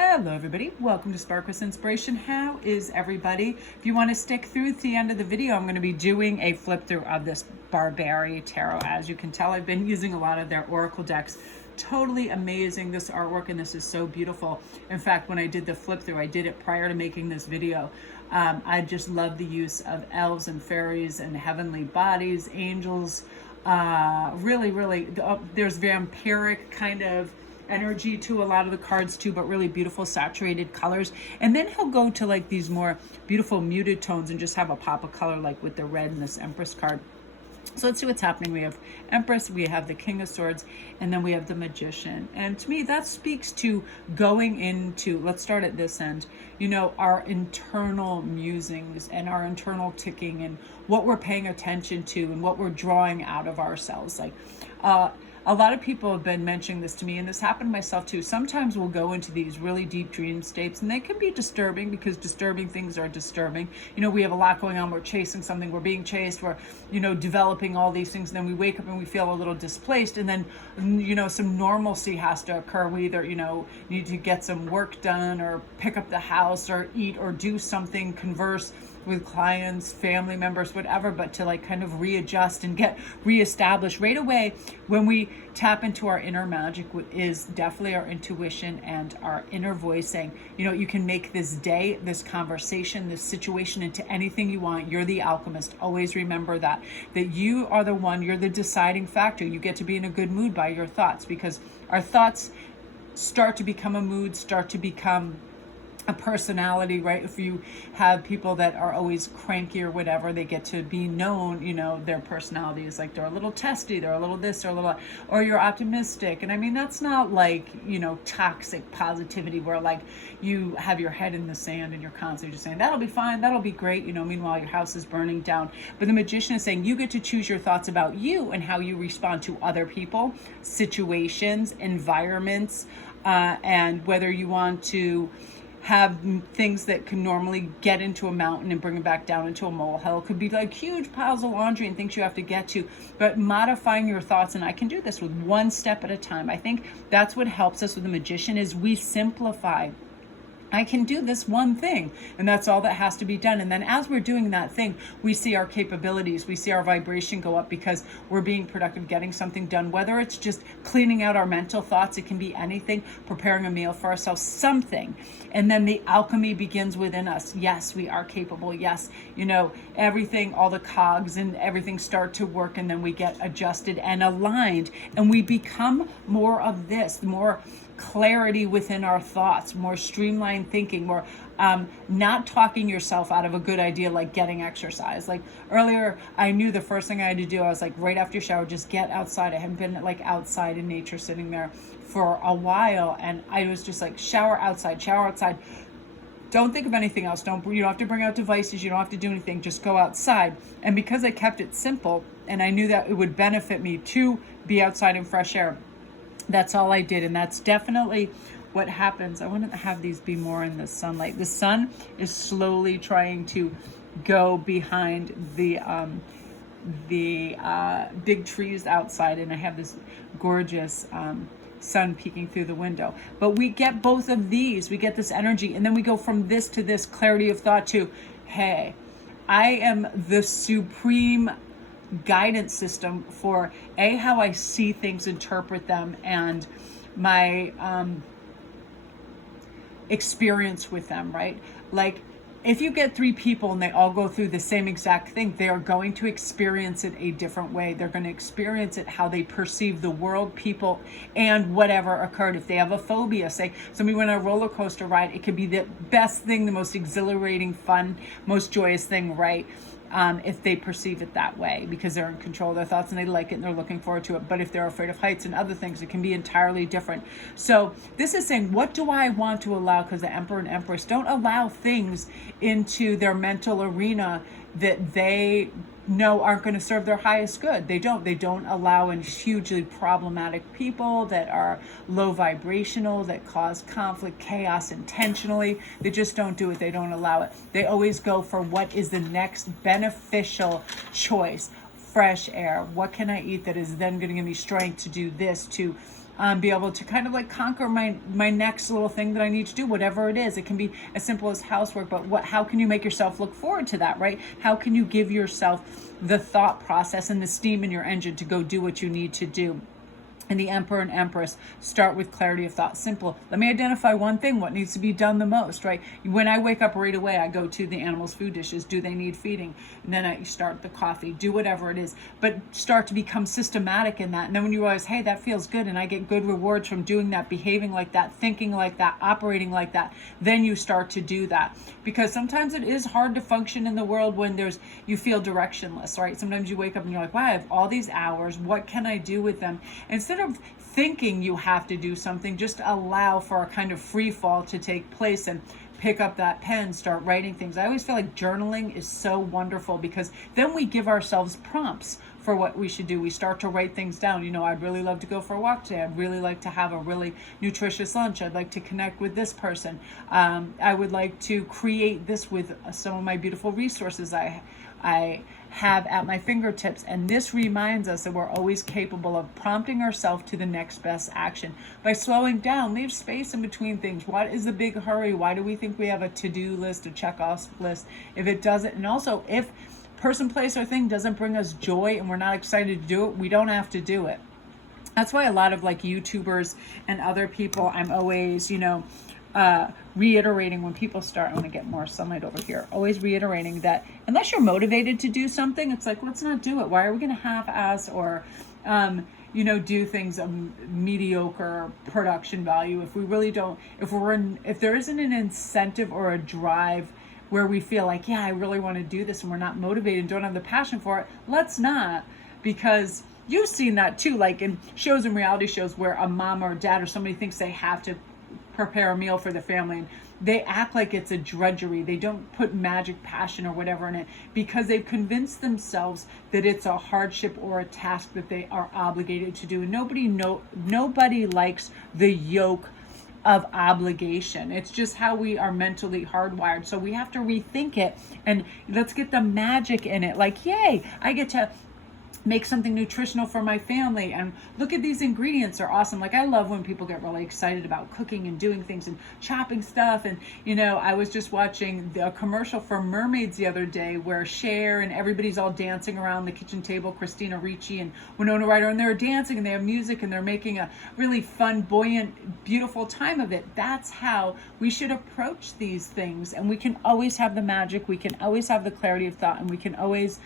Hello everybody, welcome to Spark with Inspiration. How is everybody? If you want to stick through to the end of the video, I'm going to be doing a flip through of this Barbary Tarot. As you can tell, I've been using a lot of their Oracle decks. Totally amazing, this artwork, and this is so beautiful. In fact, when I did the flip through, I did it prior to making this video. I just love the use of elves and fairies and heavenly bodies, angels. Really, there's vampiric kind of energy to a lot of the cards too, but really beautiful saturated colors. And then he'll go to like these more beautiful muted tones and just have a pop of color, like with the red in this Empress card. So let's see what's happening. We have Empress, we have the King of Swords, and then we have the Magician. And to me, that speaks to going into, let's start at this end, you know, our internal musings and our internal ticking and what we're paying attention to and what we're drawing out of ourselves. Like, a lot of people have been mentioning this to me, and this happened to myself too. Sometimes we'll go into these really deep dream states, and they can be disturbing because disturbing things are disturbing. You know, we have a lot going on. We're chasing something. We're being chased. We're, you know, developing all these things. And then we wake up and we feel a little displaced. And then, you know, some normalcy has to occur. We either, you know, need to get some work done or pick up the house or eat or do something, converse with clients, family members, whatever, but to like kind of readjust and get reestablished right away. When we tap into our inner magic, is definitely our intuition and our inner voice saying, you know, you can make this day, this conversation, this situation into anything you want. You're the alchemist. Always remember that you are the one, you're the deciding factor. You get to be in a good mood by your thoughts, because our thoughts start to become a mood, start to become a personality, right? If you have people that are always cranky or whatever, they get to be known, you know, their personality is like, they're a little testy, they're a little this or a little, or you're optimistic. And I mean, that's not like, you know, toxic positivity where like you have your head in the sand and you're constantly just saying, that'll be fine, that'll be great, you know, meanwhile your house is burning down. But the Magician is saying you get to choose your thoughts about you and how you respond to other people, situations, environments, and whether you want to have things that can normally get into a mountain and bring it back down into a molehill. It could be like huge piles of laundry and things you have to get to, but modifying your thoughts. And I can do this with one step at a time. I think that's what helps us with the Magician, is we simplify. I can do this one thing, and that's all that has to be done. And then as we're doing that thing, we see our capabilities, we see our vibration go up because we're being productive, getting something done, whether it's just cleaning out our mental thoughts, it can be anything, preparing a meal for ourselves, something. And then the alchemy begins within us. Yes, we are capable. Yes, you know, everything, all the cogs and everything start to work, and then we get adjusted and aligned, and we become more of this, more clarity within our thoughts, more streamlined thinking, more not talking yourself out of a good idea, like getting exercise. Like earlier, I knew the first thing I had to do, I was like, right after your shower, just get outside. I haven't been like outside in nature, sitting there for a while, and I was just like, shower outside, shower outside. Don't think of anything else. You don't have to bring out devices. You don't have to do anything. Just go outside. And because I kept it simple, and I knew that it would benefit me to be outside in fresh air, that's all I did. And that's definitely what happens. I want to have these be more in the sunlight. The sun is slowly trying to go behind the big trees outside, and I have this gorgeous sun peeking through the window. But we get both of these, we get this energy, and then we go from this to this clarity of thought to, hey, I am the supreme guidance system for how I see things, interpret them, and my experience with them, right? Like if you get 3 people and they all go through the same exact thing, they are going to experience it a different way. They're going to experience it how they perceive the world, people, and whatever occurred. If they have a phobia, say somebody went on a roller coaster ride, it could be the best thing, the most exhilarating, fun, most joyous thing, right? If they perceive it that way, because they're in control of their thoughts and they like it and they're looking forward to it. But if they're afraid of heights and other things, it can be entirely different. So this is saying, what do I want to allow? Because the Emperor and Empress don't allow things into their mental arena that they know aren't going to serve their highest good. They don't allow in hugely problematic people that are low vibrational, that cause conflict, chaos intentionally. They just don't do it. They don't allow it. They always go for what is the next beneficial choice. Fresh air. What can I eat that is then going to give me strength to do this, to be able to kind of like conquer my next little thing that I need to do, whatever it is. It can be as simple as housework, but how can you make yourself look forward to that, right? How can you give yourself the thought process and the steam in your engine to go do what you need to do? And the Emperor and Empress start with clarity of thought. Simple. Let me identify one thing, what needs to be done the most, right? When I wake up right away, I go to the animals' food dishes. Do they need feeding? And then I start the coffee, do whatever it is, but start to become systematic in that. And then when you realize, hey, that feels good and I get good rewards from doing that, behaving like that, thinking like that, operating like that, then you start to do that. Because sometimes it is hard to function in the world when you feel directionless, right? Sometimes you wake up and you're like, wow, I have all these hours. What can I do with them? Instead of thinking you have to do something, just allow for a kind of free fall to take place and pick up that pen, start writing things. I always feel like journaling is so wonderful because then we give ourselves prompts for what we should do. We start to write things down. You know, I'd really love to go for a walk today. I'd really like to have a really nutritious lunch. I'd like to connect with this person. I would like to create this with some of my beautiful resources I have at my fingertips. And this reminds us that we're always capable of prompting ourselves to the next best action by slowing down. Leave space in between things. What is the big hurry? Why do we think we have a to-do list, a check-off list, if it doesn't? And also, if person, place, or thing doesn't bring us joy and we're not excited to do it, we don't have to do it. That's why a lot of like YouTubers and other people, I'm always, reiterating when people start, I want to get more sunlight over here, always reiterating that unless you're motivated to do something, it's like, let's not do it. Why are we going to half-ass or, do things of mediocre production value if we really don't, if there isn't an incentive or a drive where we feel like, yeah, I really want to do this and we're not motivated and don't have the passion for it, let's not. Because you've seen that too, like in shows and reality shows where a mom or a dad or somebody thinks they have to prepare a meal for the family and they act like it's a drudgery. They don't put magic passion or whatever in it because they've convinced themselves that it's a hardship or a task that they are obligated to do. And nobody likes the yoke of obligation. It's just how we are mentally hardwired. So we have to rethink it and let's get the magic in it. Like, yay, I get to make something nutritional for my family and look at these ingredients are awesome. Like I love when people get really excited about cooking and doing things and chopping stuff. And I was just watching the commercial for mermaids the other day where Cher and everybody's all dancing around the kitchen table, Christina Ricci and Winona Ryder, and they're dancing and they have music and they're making a really fun, buoyant, beautiful time of it. That's how we should approach these things. And we can always have the magic, we can always have the clarity of thought, and we can always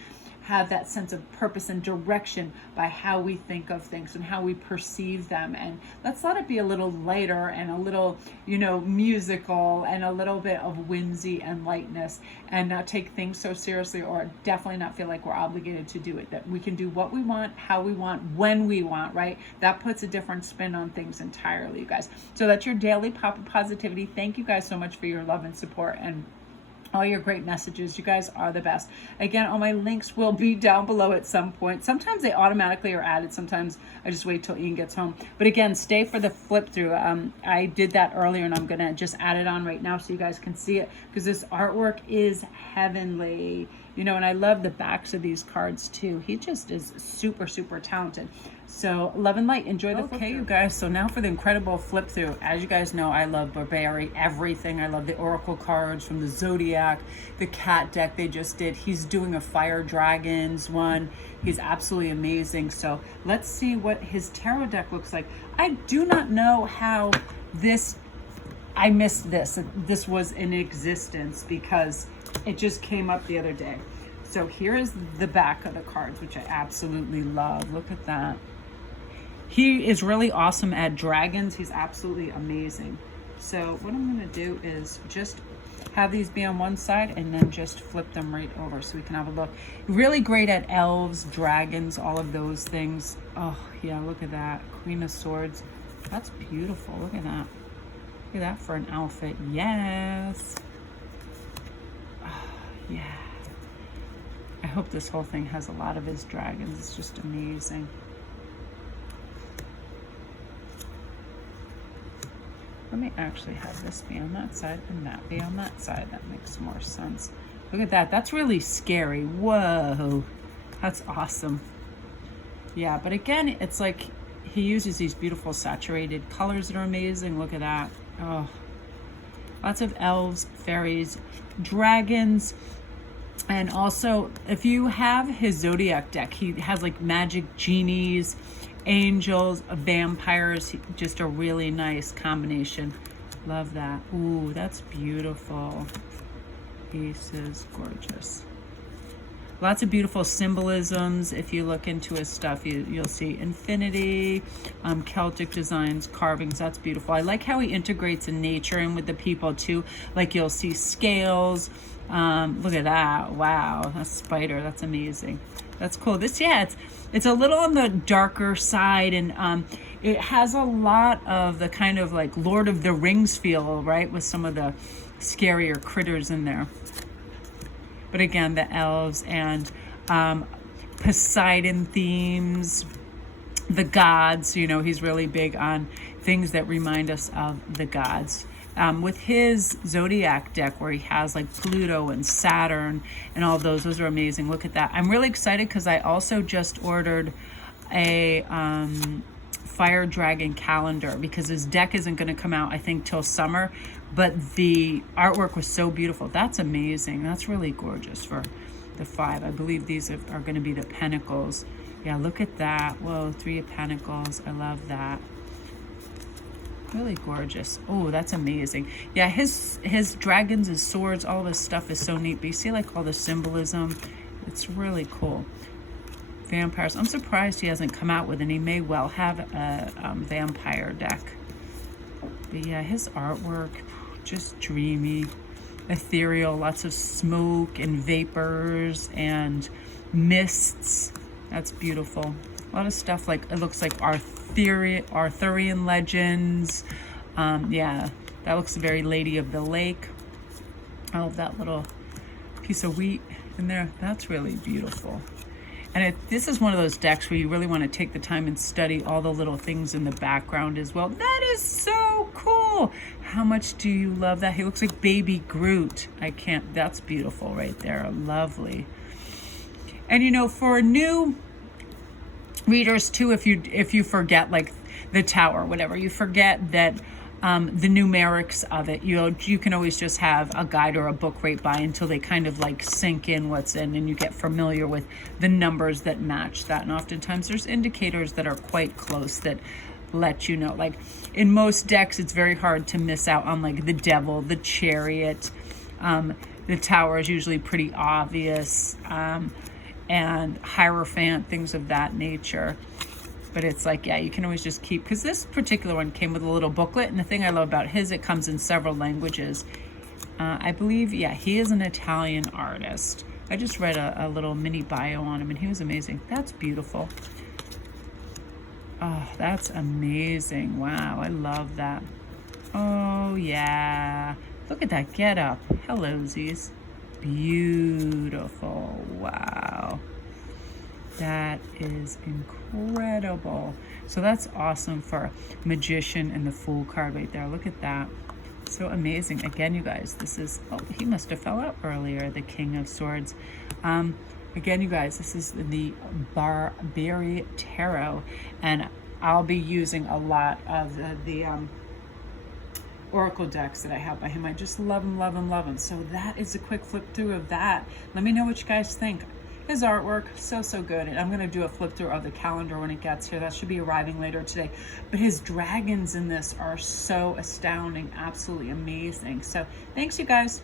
have that sense of purpose and direction by how we think of things and how we perceive them. And let's let it be a little lighter and a little, musical and a little bit of whimsy and lightness, and not take things so seriously, or definitely not feel like we're obligated to do it. That we can do what we want, how we want, when we want, right? That puts a different spin on things entirely, you guys. So that's your daily pop of positivity. Thank you guys so much for your love and support and all your great messages. You guys are the best. Again, all my links will be down below at some point. Sometimes they automatically are added. Sometimes I just wait till Ian gets home. But again, stay for the flip through. I did that earlier and I'm going to just add it on right now so you guys can see it, because this artwork is heavenly. And I love the backs of these cards too. He just is super, super talented. So love and light. Enjoy the flip through. Okay, you guys. So now for the incredible flip through. As you guys know, I love Barbari, everything. I love the oracle cards from the Zodiac, the cat deck they just did. He's doing a fire dragons one. He's absolutely amazing. So let's see what his tarot deck looks like. I do not know how I missed this. This was in existence because it just came up the other day. So here is the back of the cards, which I absolutely love. Look at that. He is really awesome at dragons. He's absolutely amazing. So what I'm going to do is just have these be on one side and then just flip them right over so we can have a look. Really great at elves, dragons, all of those things. Oh, yeah, look at that. Queen of Swords. That's beautiful. Look at that. Look at that for an outfit. Yes. Oh, yeah. I hope this whole thing has a lot of his dragons. It's just amazing. Let me actually have this be on that side and that be on that side. That makes more sense. Look at that. That's really scary. Whoa. That's awesome. Yeah, but again, it's like he uses these beautiful saturated colors that are amazing. Look at that. Oh, lots of elves, fairies, dragons. And also, if you have his zodiac deck, he has like magic genies, angels, vampires, just a really nice combination. Love that. Ooh, that's beautiful. Aces, gorgeous. Lots of beautiful symbolisms. If you look into his stuff, you'll see infinity, Celtic designs, carvings. That's beautiful. I like how he integrates in nature and with the people too. Like you'll see scales. Look at that. Wow, a spider. That's amazing. That's cool. This, yeah, it's a little on the darker side, and it has a lot of the kind of like Lord of the Rings feel, right? With some of the scarier critters in there. But again, the elves and Poseidon themes, the gods, you know, he's really big on things that remind us of the gods. With his zodiac deck where he has like Pluto and Saturn and all those are amazing. Look at that. I'm really excited because I also just ordered a fire dragon calendar because his deck isn't going to come out, I think, till summer. But the artwork was so beautiful. That's amazing. That's really gorgeous for the 5. I believe these are going to be the Pentacles. Yeah, look at that. Whoa, 3 of Pentacles. I love that. Really gorgeous. Oh, that's amazing. Yeah, his dragons, his swords, all this stuff is so neat. But you see like all the symbolism. It's really cool. Vampires. I'm surprised he hasn't come out with, and he may well have a vampire deck. But yeah, his artwork, just dreamy, ethereal, lots of smoke and vapors and mists. That's beautiful. A lot of stuff like, it looks like Arthurian legends. Yeah, that looks very Lady of the Lake. I love that little piece of wheat in there. That's really beautiful. And this is one of those decks where you really want to take the time and study all the little things in the background as well. That is so cool. How much do you love that? He looks like baby Groot. That's beautiful right there. Lovely. And you know, for new readers too, if you forget like the tower, whatever, you forget that the numerics of it, you can always just have a guide or a book right by until they kind of like sink in what's in, and you get familiar with the numbers that match that. And oftentimes there's indicators that are quite close that let you know. Like in most decks, it's very hard to miss out on like the Devil, the Chariot. The tower is usually pretty obvious, and Hierophant, things of that nature. But it's like, yeah, you can always just keep, because this particular one came with a little booklet. And the thing I love about his, it comes in several languages. I believe, yeah, he is an Italian artist. I just read a little mini bio on him, and he was amazing. That's beautiful. Oh, that's amazing. Wow, I love that. Oh, yeah. Look at that get up. Hello, Z's. Beautiful. Wow. That is incredible. So that's awesome for Magician and the Fool card right there. Look at that. So amazing. Again, you guys, this is, oh, he must have fell out earlier, the King of Swords. Again, you guys, this is the Barbary Tarot, and I'll be using a lot of the oracle decks that I have by him. I just love him, love him, love him. So that is a quick flip through of that. Let me know what you guys think. His artwork, so good. And I'm going to do a flip through of the calendar when it gets here. That should be arriving later today. But his dragons in this are so astounding, absolutely amazing. So thanks, you guys.